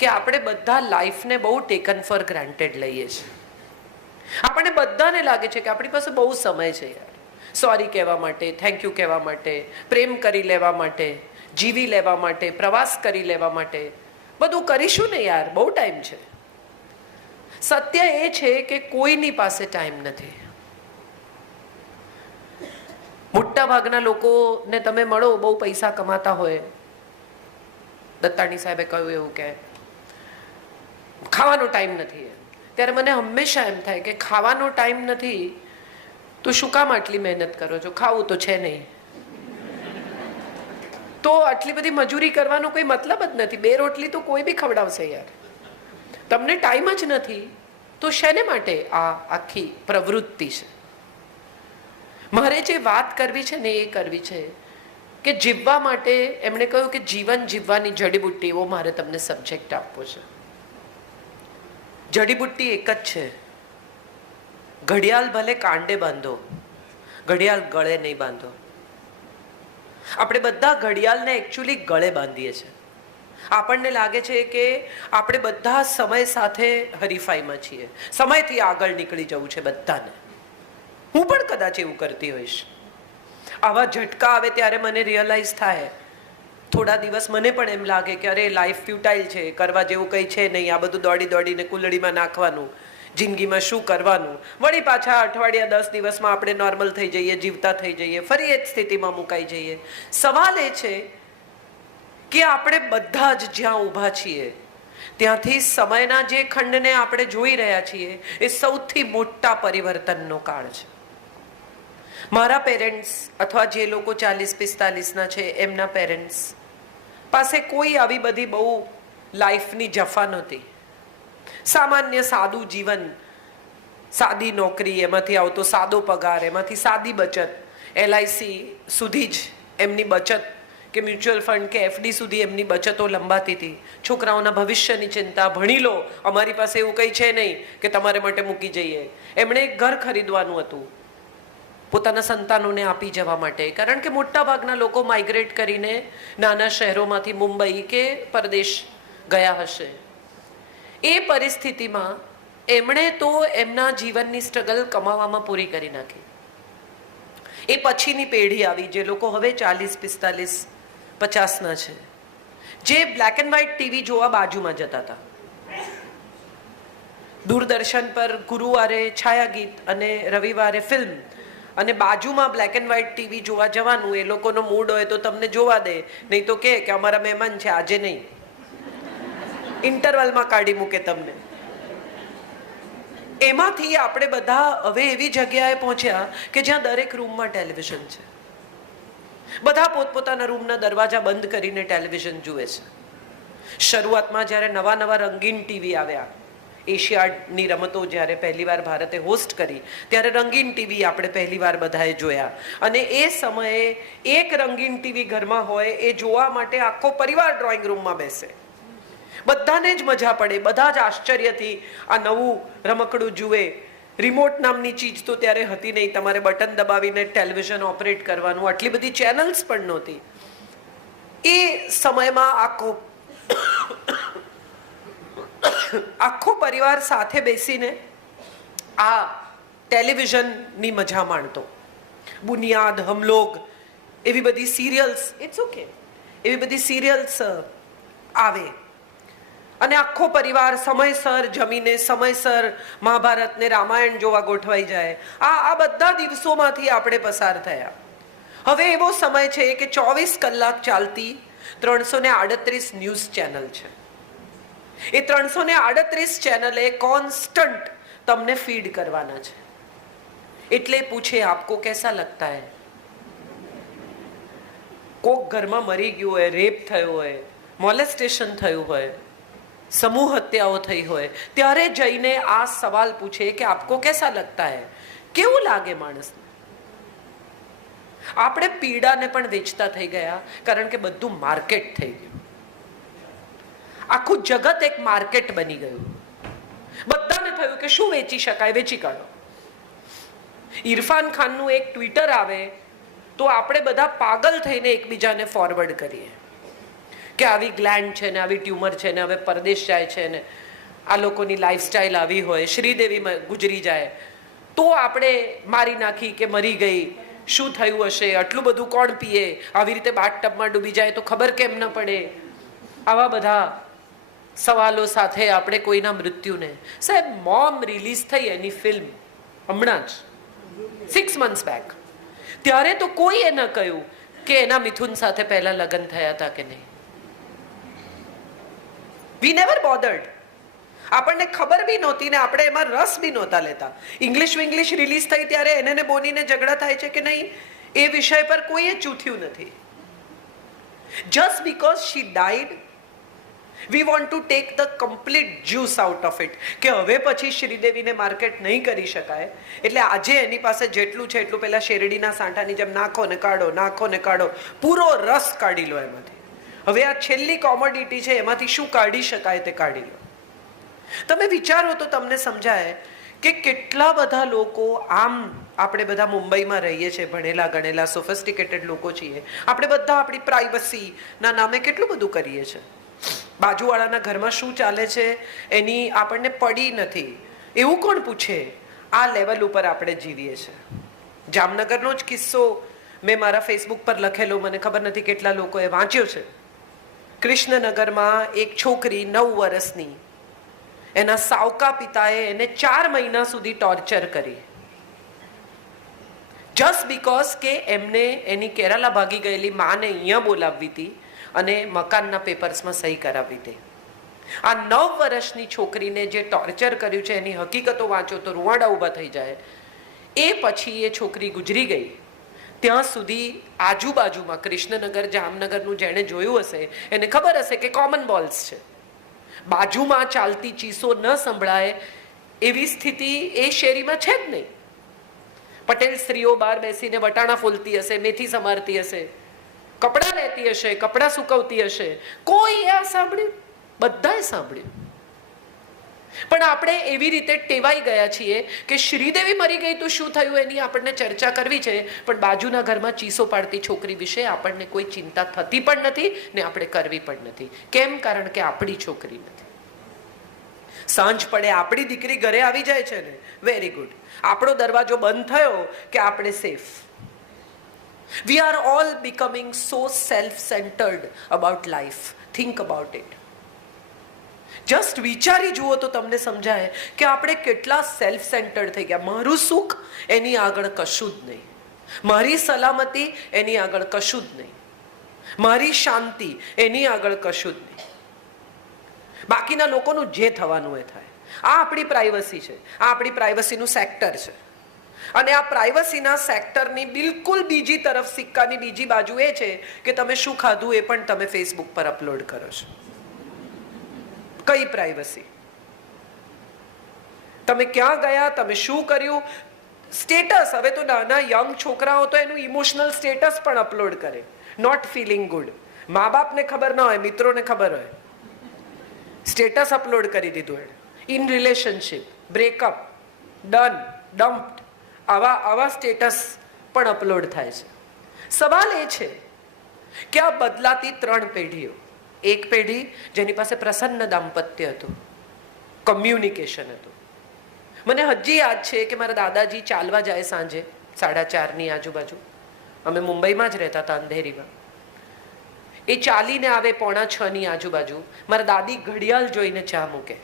કે આપણે બધા લાઈફને બહુ ટેકન ફોર ગ્રાન્ટેડ લઈએ છીએ. આપણને બધાને લાગે છે કે આપણી પાસે બહુ સમય છે યાર, સોરી કહેવા માટે, થેન્ક યુ કહેવા માટે, પ્રેમ કરી લેવા માટે, જીવી લેવા માટે, પ્રવાસ કરી લેવા માટે, બધું કરીશું ને યાર, બહુ ટાઈમ છે. સત્ય એ છે કે કોઈની પાસે ટાઈમ નથી. મોટા ભાગના લોકોને તમે મળો, બહુ પૈસા કમાતા હોય, દત્તાણી સાહેબે કહ્યું એવું કે ખાવાનો ટાઈમ નથી, ત્યારે મને હંમેશા એમ થાય કે ખાવાનો ટાઈમ નથી તો શું કામ આટલી મહેનત કરો છો? ખાવું તો છે નહીં, તો આટલી બધી મજૂરી કરવાનો કોઈ મતલબ જ નથી. 2 રોટલી તો કોઈ બી ખવડાવશે યાર. તમને ટાઈમ જ નથી તો શેને માટે આ આખી પ્રવૃત્તિ છે? મારે જે વાત કરવી છે ને એ કરવી છે કે જીવવા માટે એમણે કહ્યું કે જીવન જીવવાની જડીબુટ્ટી, એવો મારે તમને સબ્જેક્ટ આપવો છે. જડીબુટ્ટી એક જ છે, ઘડિયાળ ભલે કાંડે બાંધો, ઘડિયાળ ગળે નહીં બાંધો. આપણે બધા ઘડિયાળને એકચ્યુઅલી ગળે બાંધીએ છીએ. આપણને લાગે છે કે આપણે બધા સમય સાથે હરીફાઈમાં છીએ, સમયથી આગળ નીકળી જવું છે બધાને. હું પણ કદાચ એવું કરતી હોઈશ. આવા ઝટકા આવે ત્યારે મને રિયલાઇઝ થાય, થોડા દિવસ મને પણ એમ લાગે કે અરે લાઈફ ફ્યુટાઇલ છે, કરવા જેવું કંઈ છે નહીં, આ બધું દોડી દોડીને કુલડીમાં નાખવાનું, જિંદગીમાં શું કરવાનું. વળી પાછા અઠવાડિયા 10 દિવસમાં આપણે નોર્મલ થઈ જઈએ, જીવતા થઈ જઈએ, ફરી એ જ સ્થિતિમાં મુકાઈ જઈએ. સવાલ એ છે કે આપણે બધા જ જ્યાં ઊભા છીએ ત્યાંથી સમયના જે ખંડને આપણે જોઈ રહ્યા છીએ એ સૌથી મોટા પરિવર્તનનો કાળ છે. મારા પેરેન્ટ્સ અથવા જે લોકો 40-45ના છે એમના પેરેન્ટ્સ પાસે કોઈ આવી બધી બહુ લાઈફની જફા નહોતી. સામાન્ય સાદું જીવન, સાદી નોકરી, એમાંથી આવતો સાદો પગાર, એમાંથી સાદી બચત, LIC સુધી જ એમની બચત કે મ્યુચ્યુઅલ ફંડ કે FD સુધી એમની બચતો લંબાતી હતી. છોકરાઓના ભવિષ્યની ચિંતા, ભણી લો, અમારી પાસે એવું કંઈ છે નહીં કે તમારે માટે મૂકી જઈએ. એમણે એક ઘર ખરીદવાનું હતું પોતાના સંતાનોને આપી જવા માટે, કારણ કે મોટા ભાગના લોકો માઇગ્રેટ કરીને નાના શહેરોમાંથી મુંબઈ કે પરદેશ ગયા હશે. એ પરિસ્થિતિમાં એમણે તો એમના જીવનની સ્ટ્રગલ કમાવામાં પૂરી કરી નાખી. એ પછીની પેઢી આવી જે લોકો હવે 40-45-50ના છે, જે બ્લેક એન્ડ વ્હાઇટ ટીવી જોવા બાજુમાં જતા હતા. દૂરદર્શન પર ગુરુવારે છાયાગીત અને રવિવારે ફિલ્મ, અને બાજુમાં બ્લેક એન્ડ વ્હાઇટ ટીવી જોવા જવાનું. એ લોકોનો મૂડ હોય તો તમને જોવા દે, નહીં તો કે અમારા મહેમાન છે આજે નહીં, ઇન્ટરવલમાં કાઢી મૂકે તમને. એમાંથી આપણે બધા હવે એવી જગ્યાએ પહોંચ્યા કે જ્યાં દરેક રૂમમાં ટેલિવિઝન છે. બધા પોતપોતાના રૂમના દરવાજા બંધ કરીને ટેલિવિઝન જુએ છે. શરૂઆતમાં જ્યારે નવા નવા રંગીન ટીવી આવ્યા, એશિયાડની રમતો જ્યારે પહેલીવાર ભારતે હોસ્ટ કરી ત્યારે રંગીન ટીવી આપણે પહેલીવાર બધાએ જોયા. અને એ સમયે એક રંગીન ટીવી ઘરમાં હોય એ જોવા માટે આખો પરિવાર ડ્રોઈંગ રૂમમાં બેસે. બધાને જ મજા પડે, બધા જ આશ્ચર્યથી આ નવું રમકડું જુએ. રિમોટ નામની ચીજ તો ત્યારે હતી નહીં, તમારે બટન દબાવીને ટેલિવિઝન ઓપરેટ કરવાનું, આટલી બધી ચેનલ્સ પણ નહોતી. એ સમયમાં આખો પરિવાર સાથે બેસીને આ ટેલિવિઝનની મજા માણતો. બુનિયાદ, હમલોગ, એવી બધી સિરિયલ્સ, ઇટ્સ ઓકે, એવી બધી સિરિયલ્સ આવે અને આખો પરિવાર સમયસર જમીને સમયસર મહાભારત ને રામાયણ જોવા ગોઠવાઈ જાય. આ બધા દિવસોમાંથી આપણે પસાર થયા. હવે એવો સમય છે કે 24 કલાક ચાલતી 338 ન્યૂઝ ચેનલ છે. એ 338 ચેનલે કોન્સ્ટન્ટ તમને ફીડ કરવાના છે. એટલે પૂછે આપકો કેસા લગતા હૈ? કોક ઘરમાં મરી ગયું હોય, રેપ થયો હોય, મોલેસ્ટેશન થયું હોય, સમૂહ હત્યાઓ થઈ હોય, ત્યારે જઈને આ સવાલ પૂછે કે આપકો કેસા લગતા હૈ? કેવું લાગે માણસને? આપણે પીડાને પણ વેચતા થઈ ગયા, કારણ કે બધું માર્કેટ થઈ ગયું. આખું જગત એક માર્કેટ બની ગયું. બધાને થયું કે શું વેચી શકાય, વેચી કાઢો. ઇરફાન ખાનનું એક ટ્વિટર આવે તો આપણે બધા પાગલ થઈને એકબીજાને ફોરવર્ડ કરીએ કે આવી ગ્લેન્ડ છે ને આવી ટ્યુમર છે ને હવે પરદેશ જાય છે ને આ લોકોની લાઈફસ્ટાઈલ આવી હોય, શ્રીદેવીમાં ગુજરી જાય તો આપણે મારી નાખી કે મરી ગઈ, શું થયું હશે, આટલું બધું કોણ પીએ, આવી રીતે બાથટબમાં ડૂબી જાય તો ખબર કેમ ન પડે, આવા બધા સવાલો સાથે આપણે કોઈના મૃત્યુને. સાહેબ, મોમ રિલીઝ થઈ એની ફિલ્મ હમણાં જ 6 months બેક, ત્યારે તો કોઈએ ન કહ્યું કે એના મિથુન સાથે પહેલા લગ્ન થયા હતા કે નહીં. We never bothered. આપણને ખબર બી નહોતી ને આપણે એમાં રસ બી નહોતા લેતા. ઇંગ્લિશ રિલીઝ થઈ ત્યારે એને બોનીને ઝઘડા થાય છે કે નહીં એ વિષય પર કોઈએ ચૂથ્યું નથી. Just because she died we want to take the complete juice out of it, કે હવે પછી શ્રીદેવીને માર્કેટ નહીં કરી શકાય, એટલે આજે એની પાસે જેટલું છે એટલું પેલા શેરડીના સાંઠાની જેમ નાખો ને કાઢો, નાખો ને કાઢો, પૂરો રસ કાઢી લો એમાંથી. હવે આ છેલ્લી કોમોડિટી છે, એમાંથી શું કાઢી શકાય તે કાઢી લો. તમે વિચારો તો તમને સમજાય કે કેટલા બધા લોકો, આમ આપણે બધા મુંબઈમાં રહીએ છીએ, ભણેલા ગણેલા સોફિસ્ટિકેટેડ લોકો છીએ, આપણે બધા આપણી પ્રાઇવસીના નામે કેટલું બધું કરીએ છીએ. બાજુવાળાના ઘરમાં શું ચાલે છે એની આપણને પડી નથી એવું કોણ પૂછે? આ લેવલ ઉપર આપણે જીવીએ છીએ. જામનગરનો જ કિસ્સો મેં મારા ફેસબુક પર લખેલો, મને ખબર નથી કેટલા લોકોએ વાંચ્યો છે. કૃષ્ણનગરમાં એક છોકરી 9 વર્ષની, એના સાવકા પિતાએ એને 4 મહિના સુધી ટોર્ચર કરી, જસ્ટ બીકોઝ કે એમને એની કેરાલા ભાગી ગયેલી માને અહીંયા બોલાવવી હતી અને મકાનના પેપર્સમાં સહી કરાવી હતી. આ 9 વર્ષની છોકરીને જે ટોર્ચર કર્યું છે એની હકીકતો વાંચો તો રૂવાડા ઊભા થઈ જાય. એ પછી એ છોકરી ગુજરી ગઈ. ત્યાં સુધી આજુબાજુમાં કૃષ્ણનગર, જામનગરનું જેણે જોયું હશે એને ખબર હશે કે કોમન બોલ્સ છે. બાજુમાં ચાલતી ચીસો ન સંભળાય એવી સ્થિતિ એ શેરીમાં છે જ નહીં. પટેલ સ્ત્રીઓ બહાર બેસીને વટાણા ફોલતી હશે, મેથી સમારતી હશે, કપડાં લેતી હશે, કપડાં સુકવતી હશે. કોઈ આ સાંભળ્યું? બધાએ સાંભળ્યું. પણ આપણે એવી રીતે ટેવાઈ ગયા છીએ કે શ્રીદેવી મરી ગઈ તો શું થયું એની આપણને ચર્ચા કરવી છે, પણ બાજુના ઘરમાં ચીસો પાડતી છોકરી વિશે આપણને કોઈ ચિંતા થતી પણ નથી ને આપણે કરવી પણ નથી. કેમ? કારણ કે આપણી છોકરી નથી. સાંજ પડે આપણી દીકરી ઘરે આવી જાય છે ને, વેરી ગુડ, આપણો દરવાજો બંધ થયો કે આપણે safe. We are all becoming so self-centered about life. Think about it. Just વિચારી જુઓ તો તમને સમજાય કે આપણે કેટલા સેલ્ફ સેન્ટર્ડ થઈ ગયા. મારું સુખ એની આગળ કશું જ નહીં, મારી સલામતી એની આગળ કશું જ નહીં, મારી શાંતિ એની આગળ કશું જ નહીં. બાકીના લોકોનું જે થવાનું એ થાય. આ આપણી પ્રાઇવસી છે, આ આપણી પ્રાઇવસીનું સેક્ટર છે. અને આ પ્રાઇવસીના સેક્ટરની બિલકુલ બીજી તરફ સિક્કાની બીજી બાજુ એ છે કે તમે શું ખાધું એ પણ તમે ફેસબુક પર અપલોડ કરો છો. કઈ પ્રાઇવસી? તમે ક્યાં ગયા, તમે શું કર્યું, સ્ટેટસ. હવે તો નાના યંગ છોકરાઓ તો એનું ઇમોશનલ સ્ટેટસ પણ અપલોડ કરે. Not feeling good. મા બાપને ખબર ન હોય, મિત્રોને ખબર હોય, સ્ટેટસ અપલોડ કરી દીધું એને. ઇન રિલેશનશિપ, બ્રેકઅપ, ડન, ડમ્પ્ડ, આવા સ્ટેટસ પણ અપલોડ થાય છે. સવાલ એ છે કે આ બદલાતી 3 પેઢીઓ, એક પેઢી જેની પાસે પ્રસન્ન દાંપત્ય હતું, કમ્યુનિકેશન હતું. મને હજી યાદ છે કે મારા દાદાજી ચાલવા જાય સાંજે 4:30 આજુબાજુ, અમે મુંબઈમાં જ રહેતા હતા, અંધેરીમાં. એ ચાલીને આવે 5:45 આજુબાજુ. મારા દાદી ઘડિયાળ જોઈને ચા મૂકે.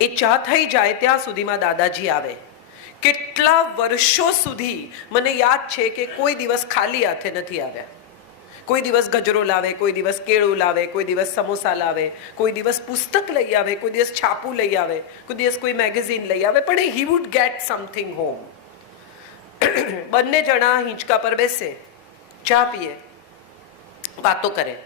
એ ચા થઈ જાય ત્યાં સુધીમાં દાદાજી આવે. કેટલા વર્ષો સુધી મને યાદ છે કે કોઈ દિવસ ખાલી હાથે નથી આવ્યા. કોઈ દિવસ ગજરો લાવે, કોઈ દિવસ કેળું લાવે, કોઈ દિવસ સમોસા લાવે, કોઈ દિવસ પુસ્તક લઈ આવે, કોઈ દિવસ છાપું લઈ આવે, કોઈ દિવસ કોઈ મેગેઝિન લઈ આવે, પણ he would get something home. બંને જણા હિંચકા પર બેસે, ચા પીએ, વાતો કરે.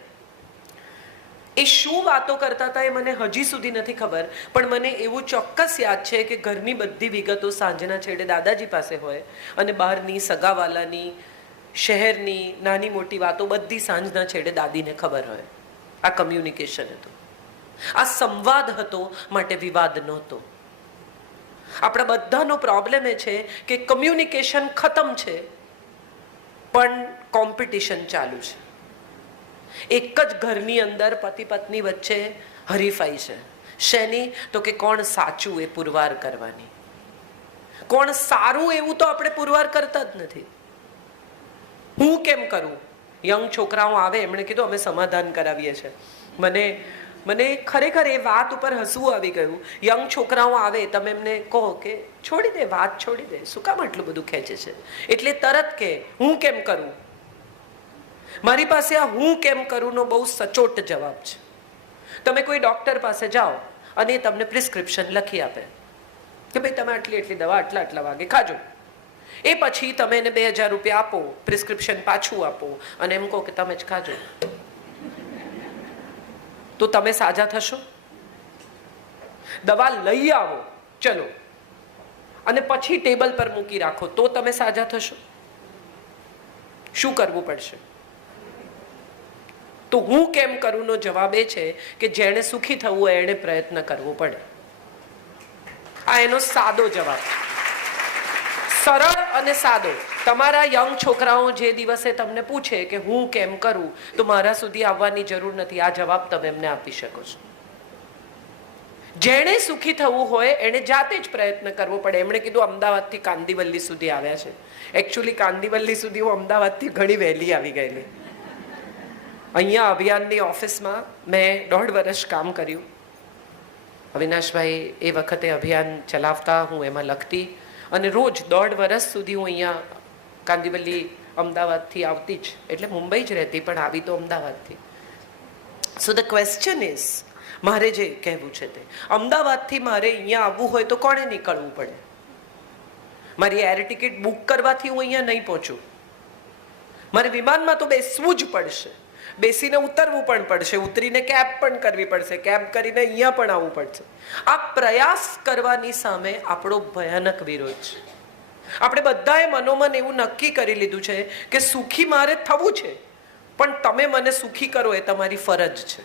એ શું વાતો કરતા હતા એ મને હજી સુધી નથી ખબર, પણ મને એવું ચોક્કસ યાદ છે કે ઘરની બધી વિગતો સાંજના છેડે દાદાજી પાસે હોય અને બહારની, સગાવાલાની, શહેરની નાની મોટી વાતો બધી સાંજના છેડે દાદીને ખબર હોય. આ કમ્યુનિકેશન હતું, આ સંવાદ હતો, માટે વિવાદ નહોતો. આપણા બધાનો પ્રોબ્લેમ એ છે કે કમ્યુનિકેશન ખતમ છે પણ કોમ્પિટિશન ચાલુ છે. એક જ ઘરની અંદર પતિ પત્ની વચ્ચે હરીફાઈ છે. શેની? તો કે કોણ સાચું એ પુરવાર કરવાની. કોણ સારું એવું તો આપણે પુરવાર કરતા જ નથી. હું કેમ કરું? યંગ છોકરાઓ આવે, એમણે કીધું અમે સમાધાન કરાવીએ છીએ. મને ખરેખર એ વાત ઉપર હસવું આવી ગયું. યંગ છોકરાઓ આવે, તમે એમને કહો કે છોડી દે, વાત છોડી દે, શું કામ આટલું બધું ખેંચે છે? એટલે તરત કે હું કેમ કરું. મારી પાસે આ હું કેમ કરું નો બહુ સચોટ જવાબ છે. તમે કોઈ ડોક્ટર પાસે જાઓ અને એ તમને પ્રિસ્ક્રિપ્શન લખી આપે કે ભાઈ તમે આટલી આટલી દવા આટલા આટલા વાગે ખાજો. એ પછી તમે એને 2000 રૂપિયા આપો, પ્રિસ્ક્રિપ્શન પાછું આપો અને એમ કહો કે તમે જ ખાજો. તો તમે સાજા થશો? દવા લઈ આવો ચલો અને પછી ટેબલ પર મૂકી રાખો તો તમે સાજા થશો? શું કરવું પડશે? તો હું કેમ કરું નો જવાબ એ છે કે જેણે સુખી થવું હોય એણે પ્રયત્ન કરવો પડે. આ એનો સાદો જવાબ, સરળ અને સાદો. તમારા યંગ છોકરાઓ જે દિવસે તમને પૂછે કે હું કેમ કરું, તો મારા સુધી આવવાની જરૂર નથી. આ જવાબ તમે એમને આપી શકો છો. જેણે સુખી થવું હોય એણે જાતે જ પ્રયત્ન કરવો પડે. એમણે કીધું અમદાવાદથી કાંદિવલી સુધી આવ્યા છે. એકચ્યુઅલી કાંદિવલી સુધી હું અમદાવાદથી ઘણી વહેલી આવી ગયેલી. અહીંયા અભિયાનની ઓફિસમાં મેં 1.5 વર્ષ કામ કર્યું. અવિનાશભાઈ એ વખતે અભિયાન ચલાવતા, હું એમાં લખતી અને રોજ 1.5 વર્ષ સુધી હું અહીંયા કાંદિવલી અમદાવાદથી આવતી જ. એટલે મુંબઈ જ રહેતી પણ આવી તો અમદાવાદથી. સો ધ ક્વેશ્ચન ઇઝ, મારે જે કહેવું છે તે, અમદાવાદથી મારે અહીંયા આવવું હોય તો કોણે નીકળવું પડે? મારી એર ટિકિટ બુક કરવાથી હું અહીંયા નહીં પહોંચું. મારે વિમાનમાં તો બેસવું જ પડશે, બેસીને ઉતરવું પણ પડશે, ઉતરીને કેબ પણ કરવી પડશે, કેબ કરીને અહીંયા પણ આવવું પડશે. આ પ્રયાસ કરવાની સામે આપણો ભયાનક વિરોધ છે. આપણે બધાએ મનોમન એવું નક્કી કરી લીધું છે કે સુખી મારે થવું છે, પણ તમે મને સુખી કરો એ તમારી ફરજ છે.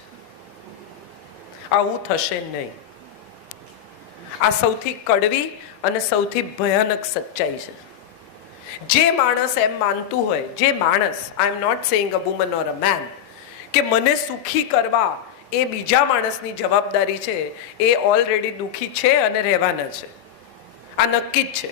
આવું થશે નહીં. આ સૌથી કડવી અને સૌથી ભયાનક સચ્ચાઈ છે. જે માણસ એમ માનતું હોય, જે માણસ, I am not saying a woman or a man, કે મને સુખી કરવા એ બીજા માણસની જવાબદારી છે, એ ઓલરેડી દુઃખી છે અને રહેવાના છે. આ નક્કી જ છે.